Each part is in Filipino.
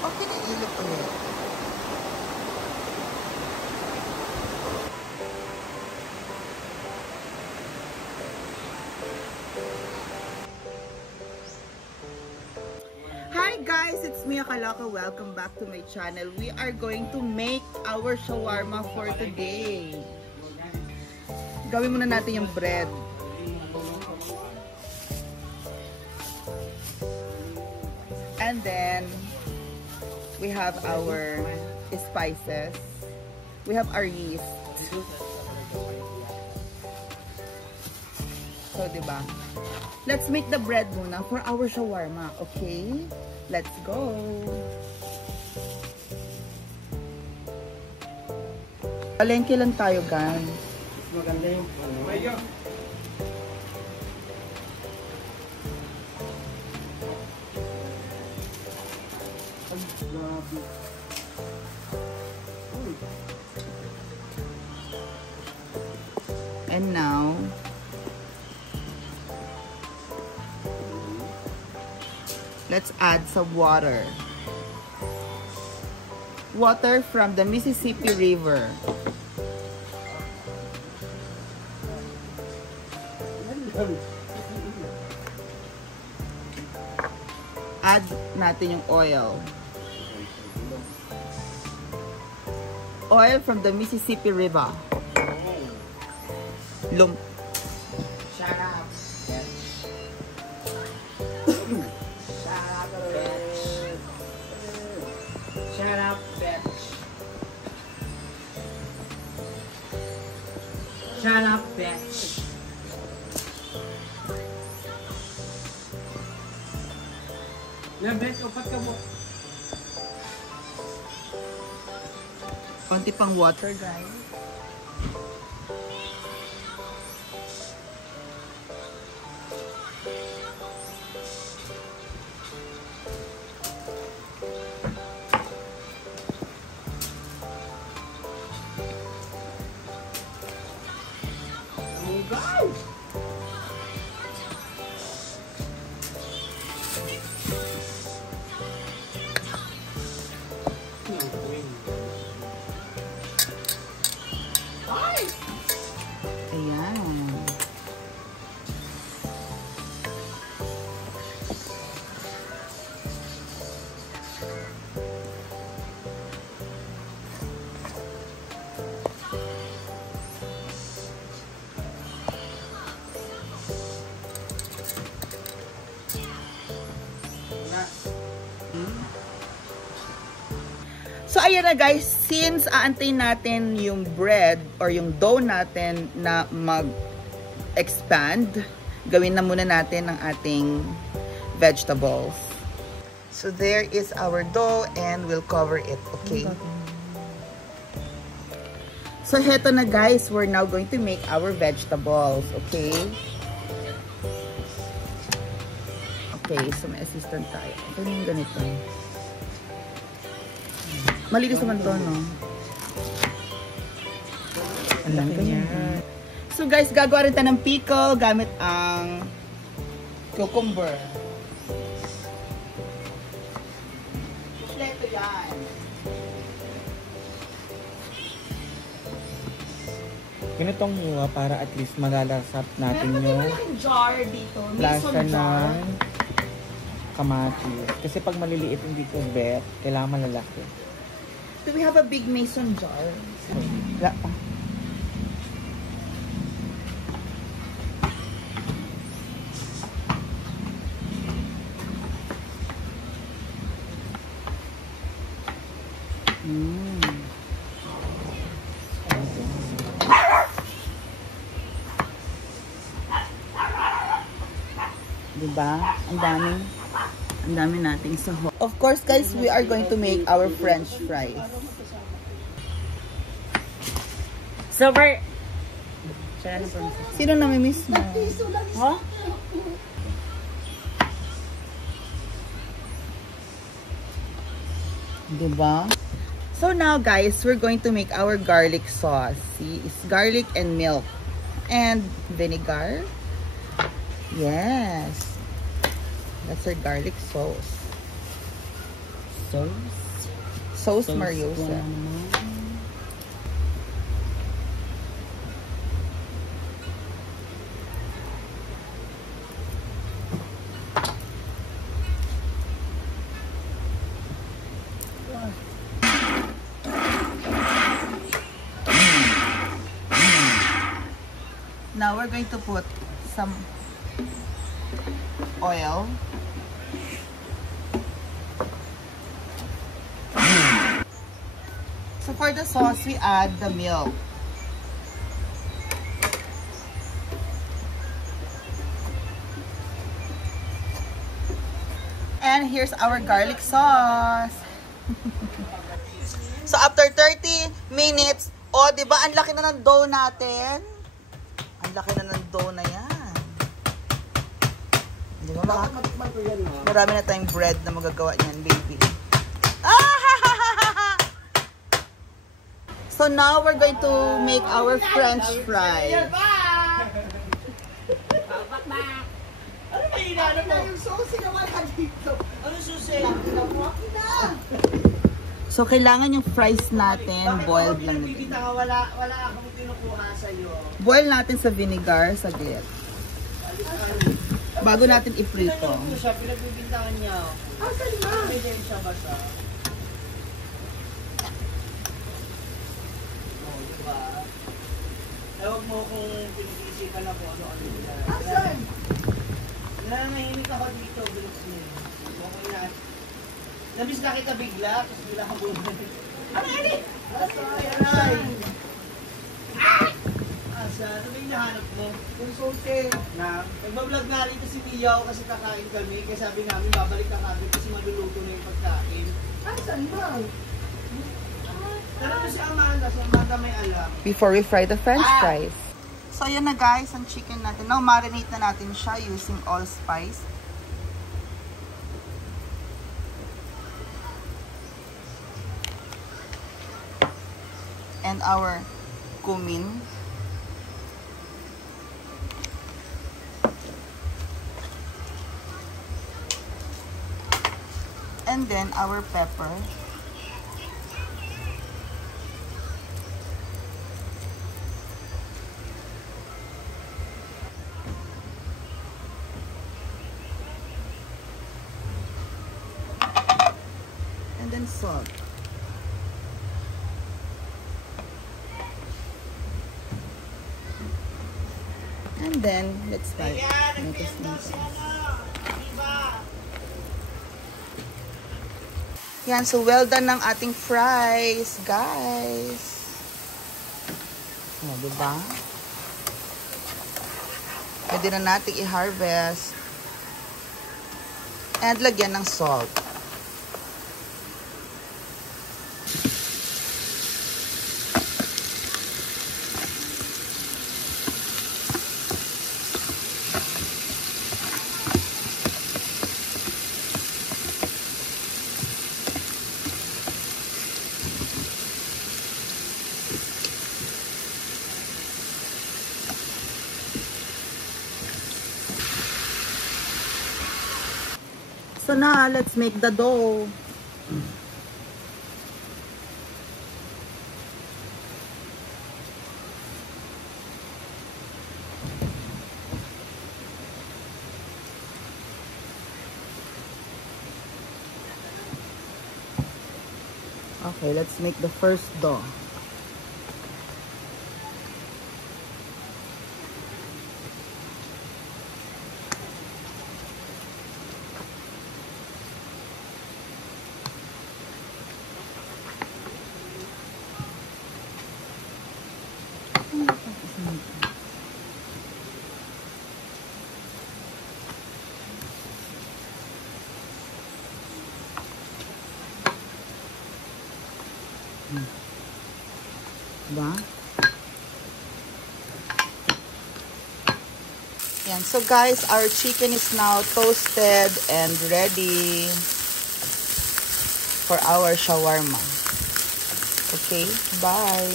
Okay, naiilip ulit. Hi guys, it's Mia Kalaka. Welcome back to my channel. We are going to make our shawarma for today. Gawin muna natin yung bread. And then, we have our spices. We have our yeast. So, diba? Let's make the bread muna for our shawarma, okay? Let's go! Palengke lang tayo, guys. Maganda yung mayo. And now, let's add some water. Water from the Mississippi River. Add natin yung oil. Oil from the Mississippi River. Shut up, bitch. Shut up, bitch. Shut up, bitch. Shut up, bitch. Yan, bitch, upat ka mo. Konti pang water, guys. Ayan. So, ayan na guys, since aantayin natin yung bread or yung dough natin na mag-expand, gawin na muna natin ang ating vegetables. So, there is our dough and we'll cover it, okay? So, heto na guys, we're now going to make our vegetables, okay? Okay, so may assistant tayo. Ito yung ganito. Malinis naman to, no? Alam ka niya. So guys, gagawa rin tayo ng pickle gamit ang cucumber. Ito yan. Ganitong hiwa para at least magalasap natin yung jar dito. lasa ng kamatis. Kasi pag maliliit hindi ko bet, kailangan malalaki. Do we have a big mason jar? Wala pa. Diba? Ang dami nating sahog. Of course, guys, we are going to make our French fries. So, we're... Sino namimiss mo? Huh? Diba? So now, guys, we're going to make our garlic sauce. See, it's garlic and milk. And vinegar. Yes. That's our garlic sauce. sauce. Sauce Sauce ko Mariosa. na naman. Now we're going to put some oil. So for the sauce, we add the milk. And here's our garlic sauce. So after 30 minutes, oh, 'di ba ang laki na ng dough natin? Ang laki na ng dough na 'yan. 'Di ba? Marami na tayong bread na magagawa niyan, baby. So now we're going to make our French fries. Ano ba hinanap mo? Yung susi na wala dito. Ano susi? So kailangan yung fries natin boiled lang. Bibita ka, wala akong kinukuha sa'yo. Boil natin sa vinegar saglit. Bago natin iprito. Tignan niyo po siya, pinagbibintangan niya ako. Asan na? May din siya basa. Oo, diba? Tawag mo kung pinag-iisipan na po ano-ano nila. Asan? Nanahimik ako dito, bilis niya. Okay na. Nabis na kita bigla, tapos bigla ka bumalik. Ano? Aray! Asa? Ano ba yung nahanap mo? Yung susi. Nagbablog nga rito si Miyaw kasi kakain kami. Kaya sabi namin babalik na kami kasi maluluto na yung pagkain. Asan ba? Pero si Amanda may alam. Before we fry the French fries. So ayan na guys, ang chicken natin. Now marinate na natin siya using allspice. And our cumin. And then our pepper. And then salt. And then, let's start. Yan, so well done ng ating fries, guys. O, diba? Pwede na natin i-harvest. And lagyan ng salt. So now, let's make the dough. Okay, let's make the first dough. Diba? Yan. So guys, our chicken is now toasted and ready for our shawarma. Okay, bye.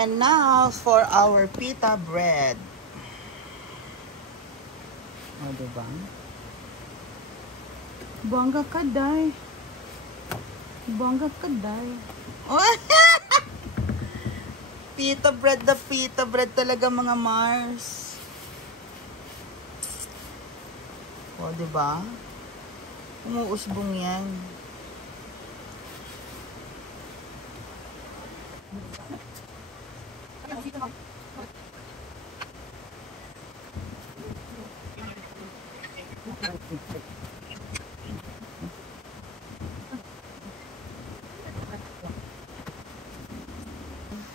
And now for our pita bread. O, diba? Bongga ka, day. Bongga ka, day. Pita bread na pita bread talaga, mga Mars. O, diba? Umuusbong yan.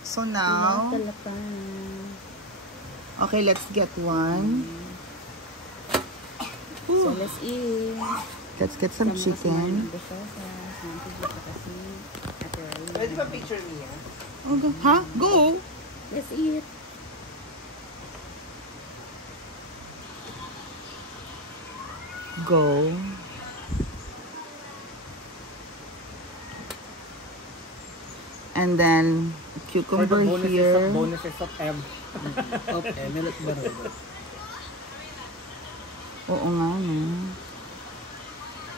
So now, okay, let's get one. So let's eat. Let's get some chicken. Pwede ba picture niya? Okay. Huh? Go! Let's eat. Go. And then cucumber here. Bonuses of M. Of Emelet Barolo. Oo nga, no?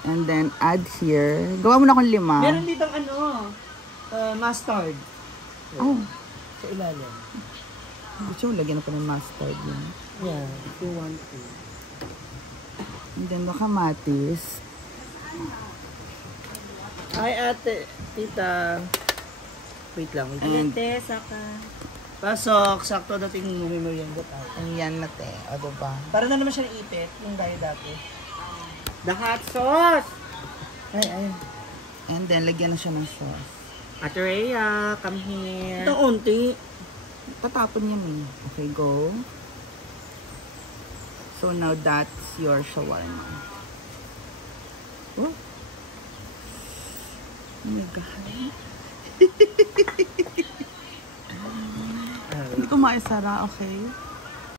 And then add here. Gawa mo na akong 5. Meron ditong mustard. Oh, Sa ilalim. gusto mo lagyan ako ng mustard yun. Yeah, if you want to. And then kamatis. Ay, ate, tita. Wait lang, wait lang. And Ate, saka. Pasok, sakto dating may merienda tayo. ayan na, te. O, diba? Para na naman siya ipit, yung tayo dati. The hot sauce! Ay, ay. And then lagyan na siya ng sauce. Ate Rhea, come here. Ito unti. Tatapon niya mo. Okay, go. So now that's your shawarma. Oh. Oh my God. Hindi ko maisara, okay?